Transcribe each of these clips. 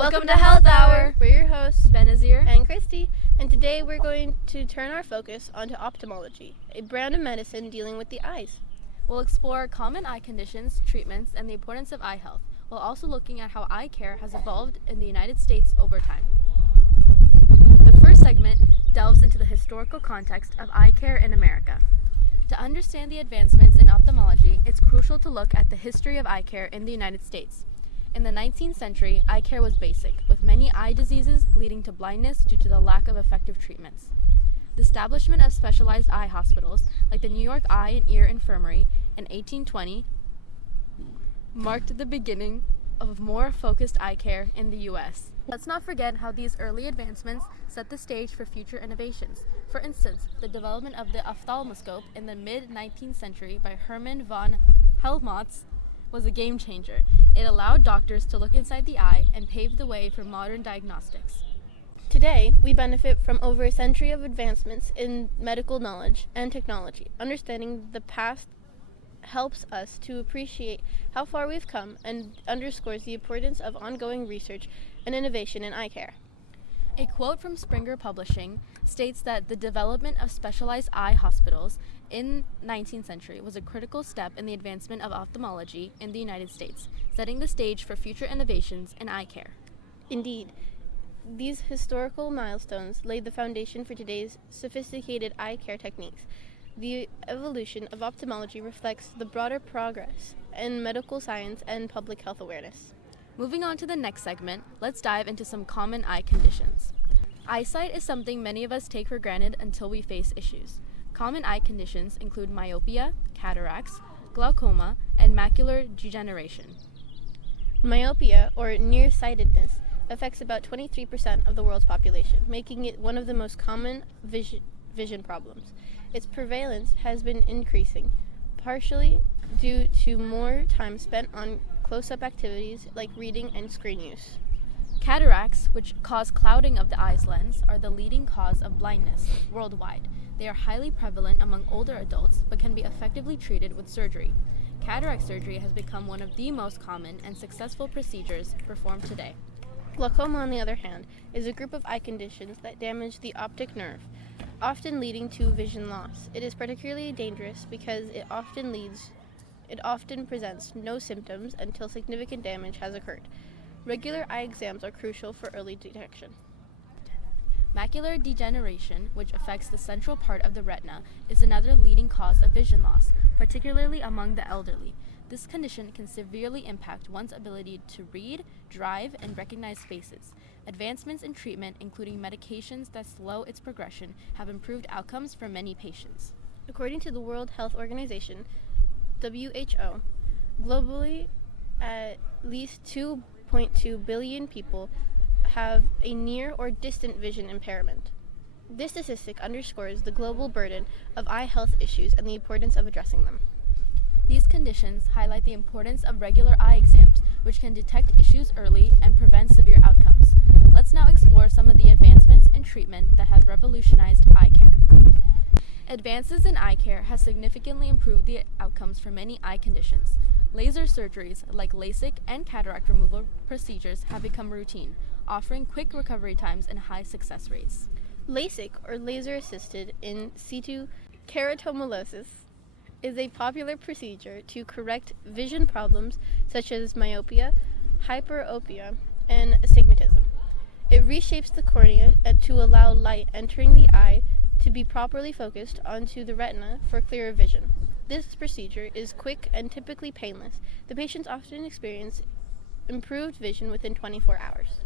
Welcome to Health Hour. We're your hosts, Benazir and Christy, and today we're going to turn our focus onto ophthalmology, a brand of medicine dealing with the eyes. We'll explore common eye conditions, treatments, and the importance of eye health, while also looking at how eye care has evolved in the United States over time. The first segment delves into the historical context of eye care in America. To understand the advancements in ophthalmology, it's crucial to look at the history of eye care in the United States. In the 19th century, eye care was basic, with many eye diseases leading to blindness due to the lack of effective treatments. The establishment of specialized eye hospitals, like the New York Eye and Ear Infirmary in 1820, marked the beginning of more focused eye care in the U.S. Let's not forget how these early advancements set the stage for future innovations. For instance, the development of the ophthalmoscope in the mid-19th century by Hermann von Helmholtz was a game changer. It allowed doctors to look inside the eye and paved the way for modern diagnostics. Today, we benefit from over a century of advancements in medical knowledge and technology. Understanding the past helps us to appreciate how far we've come and underscores the importance of ongoing research and innovation in eye care. A quote from Springer Publishing states that the development of specialized eye hospitals in the 19th century was a critical step in the advancement of ophthalmology in the United States, setting the stage for future innovations in eye care. Indeed, these historical milestones laid the foundation for today's sophisticated eye care techniques. The evolution of ophthalmology reflects the broader progress in medical science and public health awareness. Moving on to the next segment, let's dive into some common eye conditions. Eyesight is something many of us take for granted until we face issues. Common eye conditions include myopia, cataracts, glaucoma, and macular degeneration. Myopia, or nearsightedness, affects about 23% of the world's population, making it one of the most common vision problems. Its prevalence has been increasing, partially due to more time spent on close-up activities like reading and screen use. Cataracts, which cause clouding of the eye's lens, are the leading cause of blindness worldwide. They are highly prevalent among older adults, but can be effectively treated with surgery. Cataract surgery has become one of the most common and successful procedures performed today. Glaucoma, on the other hand, is a group of eye conditions that damage the optic nerve, often leading to vision loss. It is particularly dangerous because it often presents no symptoms until significant damage has occurred. Regular eye exams are crucial for early detection. Macular degeneration, which affects the central part of the retina, is another leading cause of vision loss, particularly among the elderly. This condition can severely impact one's ability to read, drive, and recognize faces. Advancements in treatment, including medications that slow its progression, have improved outcomes for many patients. According to the World Health Organization, WHO, globally, at least 2.2 billion people have a near or distant vision impairment. This statistic underscores the global burden of eye health issues and the importance of addressing them. These conditions highlight the importance of regular eye exams, which can detect issues early and prevent severe outcomes. Let's now explore some of the advancements in treatment that have revolutionized eye care. Advances in eye care have significantly improved the outcomes for many eye conditions. Laser surgeries like LASIK and cataract removal procedures have become routine, offering quick recovery times and high success rates. LASIK, or laser-assisted in situ keratomycosis, is a popular procedure to correct vision problems such as myopia, hyperopia, and astigmatism. It reshapes the cornea to allow light entering the eye to be properly focused onto the retina for clearer vision. This procedure is quick and typically painless. The patients often experience improved vision within 24 hours.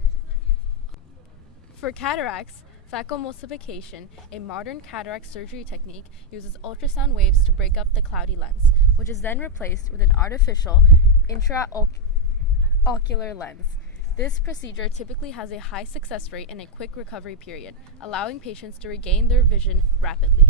For cataracts, phacoemulsification, a modern cataract surgery technique, uses ultrasound waves to break up the cloudy lens, which is then replaced with an artificial intraocular lens. This procedure typically has a high success rate and a quick recovery period, allowing patients to regain their vision rapidly.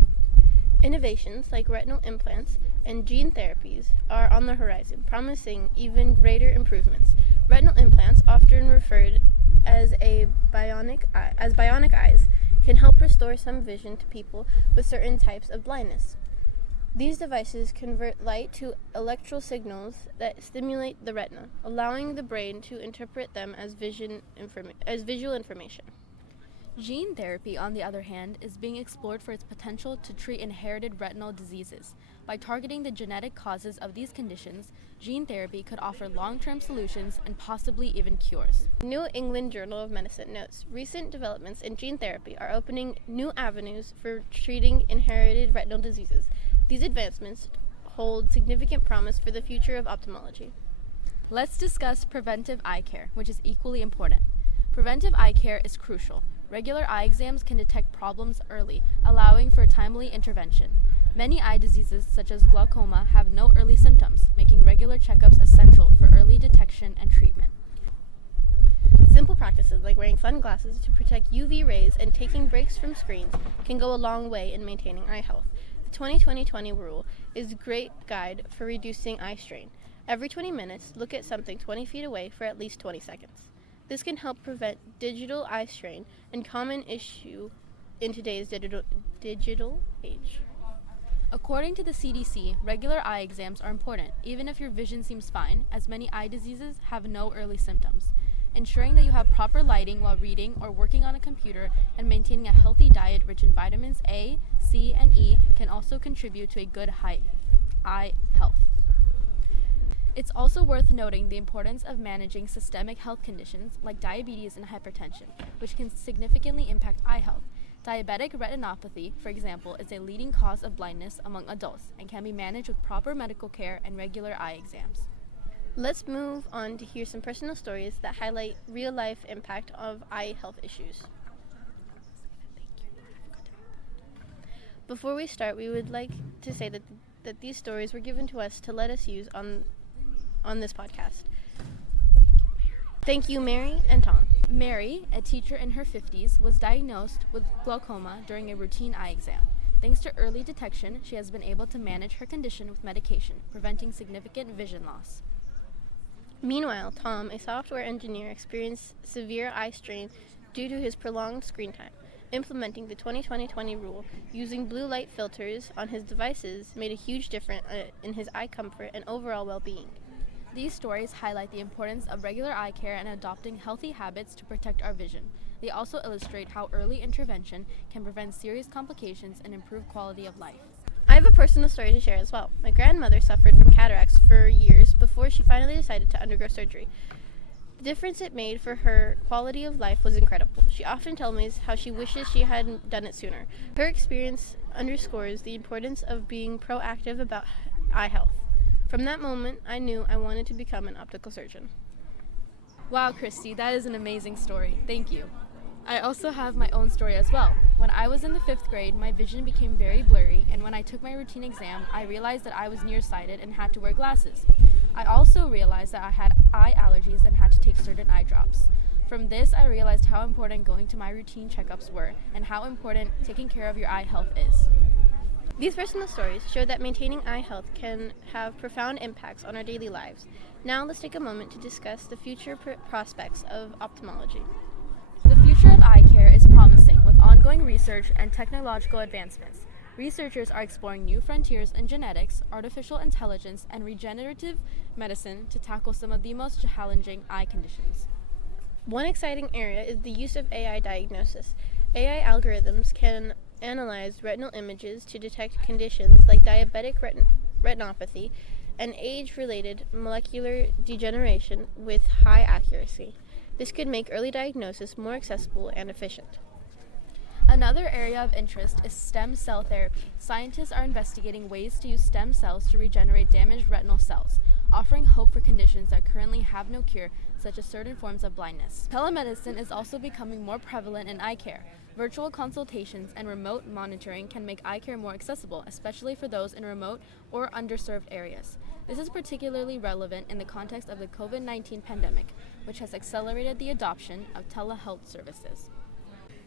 Innovations like retinal implants and gene therapies are on the horizon, promising even greater improvements. Retinal implants, often referred as bionic eyes, can help restore some vision to people with certain types of blindness. These devices convert light to electrical signals that stimulate the retina, allowing the brain to interpret them as visual information. Gene therapy, on the other hand, is being explored for its potential to treat inherited retinal diseases. By targeting the genetic causes of these conditions, gene therapy could offer long-term solutions and possibly even cures. New England Journal of Medicine notes, recent developments in gene therapy are opening new avenues for treating inherited retinal diseases. These advancements hold significant promise for the future of ophthalmology. Let's discuss preventive eye care, which is equally important. Preventive eye care is crucial. Regular eye exams can detect problems early, allowing for timely intervention. Many eye diseases, such as glaucoma, have no early symptoms, making regular checkups essential for early detection and treatment. Simple practices like wearing sunglasses to protect UV rays and taking breaks from screens can go a long way in maintaining eye health. The 20-20-20 rule is a great guide for reducing eye strain. Every 20 minutes, look at something 20 feet away for at least 20 seconds. This can help prevent digital eye strain, a common issue in today's digital age. According to the CDC, regular eye exams are important, even if your vision seems fine, as many eye diseases have no early symptoms. Ensuring that you have proper lighting while reading or working on a computer and maintaining a healthy diet rich in vitamins A, C, and E can also contribute to a good eye health. It's also worth noting the importance of managing systemic health conditions like diabetes and hypertension, which can significantly impact eye health. Diabetic retinopathy, for example, is a leading cause of blindness among adults and can be managed with proper medical care and regular eye exams. Let's move on to hear some personal stories that highlight real-life impact of eye health issues. Before we start, we would like to say that these stories were given to us to let us use on this podcast. Thank you, Mary and Tom. Mary, a teacher in her 50s, was diagnosed with glaucoma during a routine eye exam. Thanks to early detection, she has been able to manage her condition with medication, preventing significant vision loss. Meanwhile, Tom, a software engineer, experienced severe eye strain due to his prolonged screen time. Implementing the 20-20-20 rule using blue light filters on his devices made a huge difference in his eye comfort and overall well-being. These stories highlight the importance of regular eye care and adopting healthy habits to protect our vision. They also illustrate how early intervention can prevent serious complications and improve quality of life. I have a personal story to share as well. My grandmother suffered from cataracts for years before she finally decided to undergo surgery. The difference it made for her quality of life was incredible. She often tells me how she wishes she hadn't done it sooner. Her experience underscores the importance of being proactive about eye health. From that moment, I knew I wanted to become an optical surgeon. Wow, Christy, that is an amazing story. Thank you. I also have my own story as well. When I was in the 5th grade, my vision became very blurry, and when I took my routine exam, I realized that I was nearsighted and had to wear glasses. I also realized that I had eye allergies and had to take certain eye drops. From this, I realized how important going to my routine checkups were and how important taking care of your eye health is. These personal stories show that maintaining eye health can have profound impacts on our daily lives. Now let's take a moment to discuss the future prospects of ophthalmology. The future of eye care is promising with ongoing research and technological advancements. Researchers are exploring new frontiers in genetics, artificial intelligence, and regenerative medicine to tackle some of the most challenging eye conditions. One exciting area is the use of AI diagnosis. AI algorithms can analyze retinal images to detect conditions like diabetic retinopathy and age-related macular degeneration with high accuracy. This could make early diagnosis more accessible and efficient. Another area of interest is stem cell therapy. Scientists are investigating ways to use stem cells to regenerate damaged retinal cells, offering hope for conditions that currently have no cure, such as certain forms of blindness. Telemedicine is also becoming more prevalent in eye care. Virtual consultations and remote monitoring can make eye care more accessible, especially for those in remote or underserved areas. This is particularly relevant in the context of the COVID-19 pandemic, which has accelerated the adoption of telehealth services.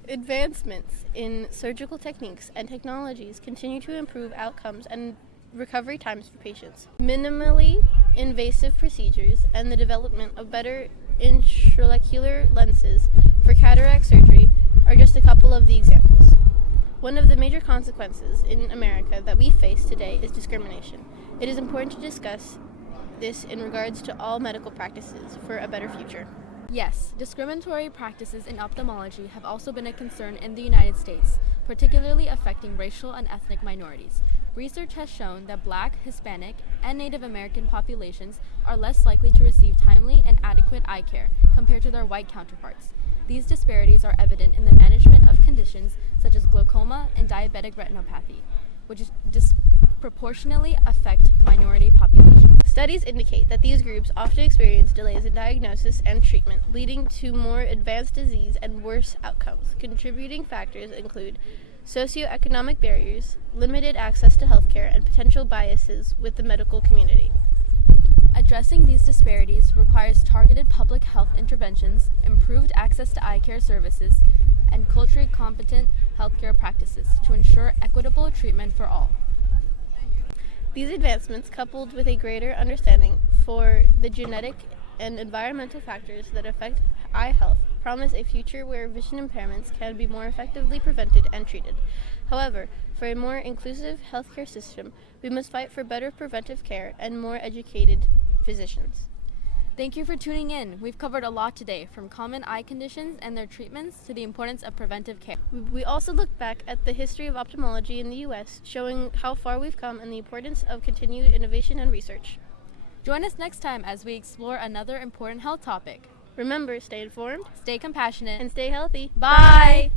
Advancements in surgical techniques and technologies continue to improve outcomes and recovery times for patients. Minimally invasive procedures and the development of better intraocular lenses for cataract surgery are just a couple of the examples. One of the major consequences in America that we face today is discrimination. It is important to discuss this in regards to all medical practices for a better future. Yes, discriminatory practices in ophthalmology have also been a concern in the United States, particularly affecting racial and ethnic minorities. Research has shown that Black, Hispanic, and Native American populations are less likely to receive timely and adequate eye care compared to their white counterparts. These disparities are evident in the management of conditions such as glaucoma and diabetic retinopathy, which disproportionately affect minority populations. Studies indicate that these groups often experience delays in diagnosis and treatment, leading to more advanced disease and worse outcomes. Contributing factors include socioeconomic barriers, limited access to healthcare, and potential biases with the medical community. Addressing these disparities requires targeted public health interventions, improved access to eye care services, and culturally competent healthcare practices to ensure equitable treatment for all. These advancements, coupled with a greater understanding for the genetic and environmental factors that affect eye health, promise a future where vision impairments can be more effectively prevented and treated. However, for a more inclusive healthcare system, we must fight for better preventive care and more educated physicians. Thank you for tuning in. We've covered a lot today, from common eye conditions and their treatments to the importance of preventive care. We also looked back at the history of ophthalmology in the U.S., showing how far we've come and the importance of continued innovation and research. Join us next time as we explore another important health topic. Remember, stay informed, Stay compassionate, and stay healthy. Bye!